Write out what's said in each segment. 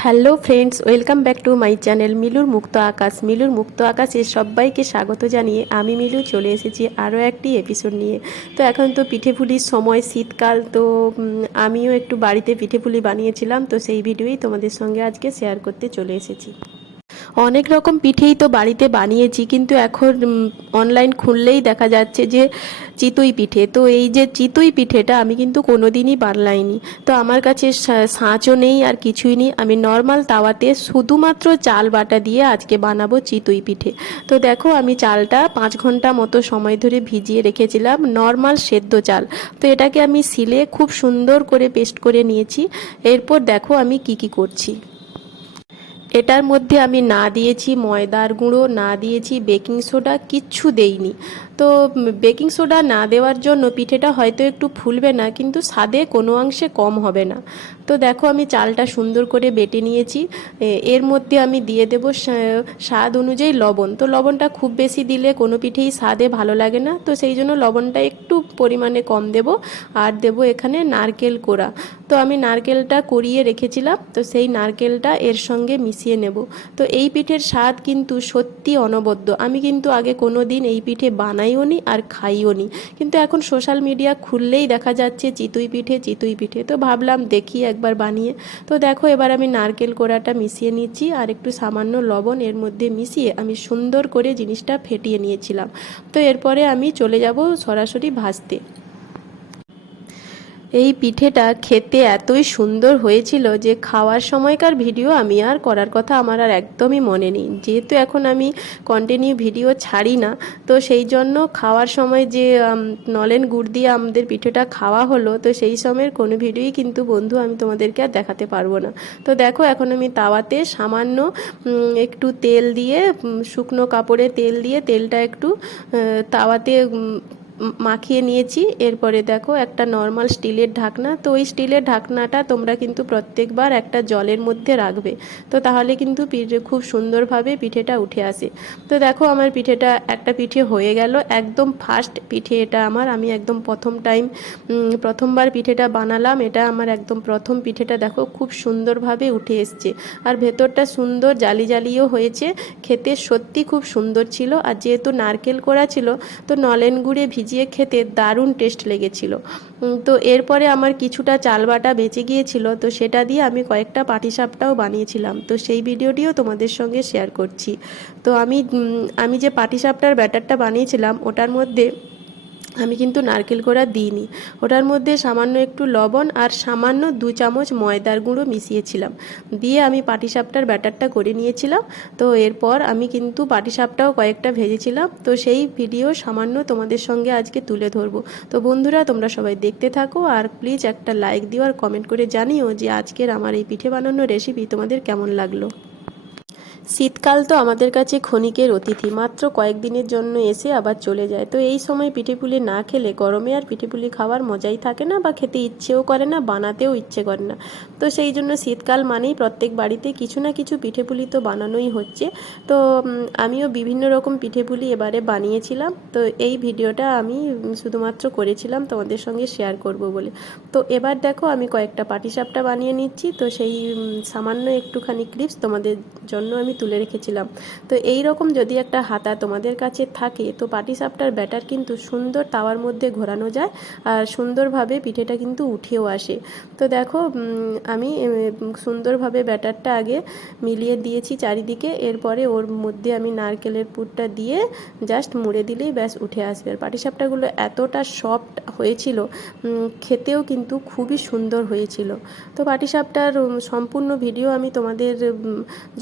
Hello friends, welcome back to my channel মিলুর মুক্ত আকাশ। মিলুর মুক্ত আকাশে সবাইকে স্বাগত জানিয়ে আমি মিলু চলে এসেছি আরও একটি এপিসোড নিয়ে। তো এখন তো পিঠেপুলির সময়, শীতকাল, তো আমিও একটু বাড়িতে পিঠেপুলি বানিয়েছিলাম, তো সেই ভিডিওই তোমাদের সঙ্গে আজকে শেয়ার করতে চলে এসেছি। অনেক রকম পিঠেই তো বাড়িতে বানিয়েছি, কিন্তু এখন অনলাইন খুললেই দেখা যাচ্ছে যে চিতই পিঠে। তো এই যে চিতই পিঠেটা আমি কিন্তু কোনো দিনই বানাইনি। তো আমার কাছে সাঁচও নেই আর কিছুই নেই, আমি নর্মাল তাওয়াতে শুধুমাত্র চাল বাটা দিয়ে আজকে বানাবো চিতই পিঠে। তো দেখো, আমি চালটা 5 ঘন্টা মতো সময় ধরে ভিজিয়ে রেখেছিলাম, নর্মাল সেদ্ধ চাল। তো এটাকে আমি শিলে খুব সুন্দর করে পেস্ট করে নিয়েছি। এরপর দেখো আমি কি করছি। এটার মধ্যে আমি না দিয়েছি ময়দার গুঁড়ো, না দিয়েছি বেকিং সোডা, কিচ্ছু দেইনি। তো বেকিং সোডা না দেওয়ার জন্য পিঠেটা হয়তো একটু ফুলবে না, কিন্তু স্বাদে কোনো অংশে কম হবে না। তো দেখো, আমি চালটা সুন্দর করে বেটে নিয়েছি। এর মধ্যে আমি দিয়ে দেবো স্বাদ অনুযায়ী লবণ। তো লবণটা খুব বেশি দিলে কোনো পিঠেই স্বাদে ভালো লাগে না, তো সেই জন্য লবণটা একটু পরিমাণে কম দেব। আর দেব এখানে নারকেল কোড়া। তো আমি নারকেলটা কুড়িয়ে রেখেছিলাম, তো সেই নারকেলটা এর সঙ্গে মিশিয়ে নেব। তো এই পিঠের স্বাদ কিন্তু সত্যি অনবদ্য। আমি কিন্তু আগে কোনো দিন এই পিঠে বানাইও নি আর খাইও নি, কিন্তু এখন সোশ্যাল মিডিয়া খুললেই দেখা যাচ্ছে চিতই পিঠে চিতই পিঠে। তো ভাবলাম দেখি একবার বানিয়ে। তো দেখো, এবার আমি নারকেল কোড়াটা মিশিয়ে নিচ্ছি আর একটু সামান্য লবণ এর মধ্যে মিশিয়ে আমি সুন্দর করে জিনিসটা ফেটিয়ে নিয়েছিলাম। তো এরপরে আমি চলে যাব সরাসরি ভাজতে। এই পিঠেটা খেতে এতই সুন্দর হয়েছিল যে খাওয়ার সময়কার ভিডিও আমি আর করার কথা আমার আর একদমই মনে নেই, যেহেতু এখন আমি কন্টিনিউ ভিডিও ছাড়ি না। তো সেই জন্য খাওয়ার সময় যে নলেন গুড় দিয়ে আমাদের পিঠেটা খাওয়া হলো, তো সেই সময়ের কোনো ভিডিওই কিন্তু বন্ধু আমি তোমাদেরকে আর দেখাতে পারবো না। তো দেখো, এখন আমি তাওয়াতে সামান্য একটু তেল দিয়ে, শুকনো কাপড়ে তেল দিয়ে তেলটা একটু তাওয়াতে মাখিয়ে নিয়েছি। এরপরে দেখো, একটা নর্মাল স্টিলের ঢাকনা। তো ওই স্টিলের ঢাকনাটা তোমরা কিন্তু প্রত্যেকবার একটা জলের মধ্যে রাখবে, তো তাহলে কিন্তু পিঠে খুব সুন্দরভাবে পিঠেটা উঠে আসে। তো দেখো, আমার পিঠেটা একটা পিঠে হয়ে গেল, একদম ফার্স্ট পিঠে এটা আমার। আমি একদম প্রথমবার পিঠেটা বানালাম, এটা আমার একদম প্রথম পিঠেটা। দেখো খুব সুন্দরভাবে উঠে এসছে, আর ভেতরটা সুন্দর জালি জালিও হয়েছে। খেতে সত্যি খুব সুন্দর ছিল, আর যেহেতু নারকেল করা ছিল, তো নলেন গুড়ে ভিজিয়ে খেতে দারুণ টেস্ট লেগেছিল। তো এরপরে আমার কিছুটা চাল বাটা বেঁচে গিয়েছিল, তো সেটা দিয়ে আমি কয়েকটা পাটিসাপটাও বানিয়েছিলাম, তো সেই ভিডিওটিও তোমাদের সঙ্গে শেয়ার করছি। তো আমি যে পাটিসাপটার ব্যাটারটা বানিয়েছিলাম, ওটার মধ্যে আমি কিন্তু নারকেল কোড়া দিইনি। ওটার মধ্যে সামান্য একটু লবণ আর সামান্য 2 চামচ ময়দার গুঁড়ো মিশিয়েছিলাম, দিয়ে আমি পাটিসাপটার ব্যাটারটা করে নিয়েছিলাম। তো এরপর আমি কিন্তু পাটিসাপটাও কয়েকটা ভেজেছিলাম, তো সেই ভিডিও সামান্য তোমাদের সঙ্গে আজকে তুলে ধরবো। তো বন্ধুরা, তোমরা সবাই দেখতে থাকো, আর প্লিজ একটা লাইক দিও আর কমেন্ট করে জানিও যে আজকের আমার এই পিঠে বানানোর রেসিপি তোমাদের কেমন লাগলো। শীতকাল তো আমাদের কাছে ক্ষণিকের অতিথি, মাত্র কয়েকদিনের জন্য এসে আবার চলে যায়। তো এই সময় পিঠেপুলি না খেলে গরমে আর পিঠেপুলি খাওয়ার মজাই থাকে না, বা খেতে ইচ্ছেও করে না, বানাতেও ইচ্ছে করে না। তো সেই জন্য শীতকাল মানেই প্রত্যেক বাড়িতে কিছু না কিছু পিঠেপুলি তো বানানোই হচ্ছে। তো আমিও বিভিন্ন রকম পিঠেপুলি এবারে বানিয়েছিলাম, তো এই ভিডিওটা আমি শুধুমাত্র করেছিলাম তোমাদের সঙ্গে শেয়ার করব বলে। তো এবার দেখো, আমি কয়েকটা পাটিসাপটা বানিয়ে নিচ্ছি, তো সেই সামান্য একটুখানি ক্লিপস তোমাদের জন্য আমি তুলে রেখেছিলাম। তো এই রকম যদি একটা হাতা তোমাদের কাছে থাকে, তো পাটিসাপটার ব্যাটার কিন্তু সুন্দর তাওয়ার মধ্যে ঘোরানো যায়, আর সুন্দরভাবে পিঠেটা কিন্তু উঠেও আসে। তো দেখো, আমি সুন্দরভাবে ব্যাটারটা আগে মিলিয়ে দিয়েছি চারিদিকে। এরপরে ওর মধ্যে আমি নারকেলের পুরটা দিয়ে জাস্ট মুড়ে দিলেই ব্যাস উঠে আসবে। আর পাটিসাপটাগুলো এতটা সফট হয়েছিল, খেতেও কিন্তু খুবই সুন্দর হয়েছিল। তো পাটিসাপটার সম্পূর্ণ ভিডিও আমি তোমাদের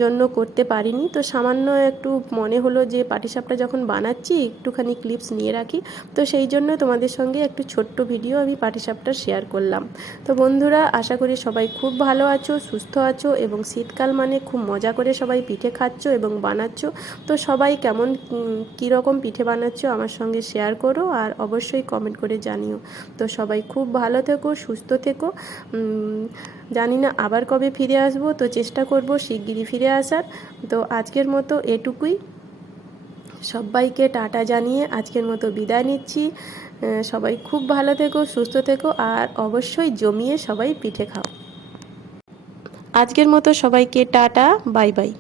জন্য করতে পারিনি, তো সামান্য একটু মনে হলো যে পাটিসাপটা যখন বানাচ্ছি একটুখানি ক্লিপস নিয়ে রাখি, তো সেই জন্য তোমাদের সঙ্গে একটু ছোট্ট ভিডিও আমি পাটিসাপটা শেয়ার করলাম। তো বন্ধুরা, আশা করি সবাই খুব ভালো আছো, সুস্থ আছো, এবং শীতকাল মানে খুব মজা করে সবাই পিঠে খাচ্ছো এবং বানাচ্ছো। তো সবাই কেমন কীরকম পিঠে বানাচ্ছো আমার সঙ্গে শেয়ার করো, আর অবশ্যই কমেন্ট করে জানিও। তো সবাই খুব ভালো থেকো, সুস্থ থেকো। জানি না আবার কবে ফিরে আসবো, তো চেষ্টা করব শিগগিরই ফিরে আসার। তো আজকের মতো এটুকুই। সবাইকে টাটা জানিয়ে আজকের মতো বিদায় নিচ্ছি। সবাই খুব ভালো থেকো, সুস্থ থেকো, আর অবশ্যই জমিয়ে সবাই পিঠে খাও। আজকের মতো সবাইকে টাটা, বাই বাই।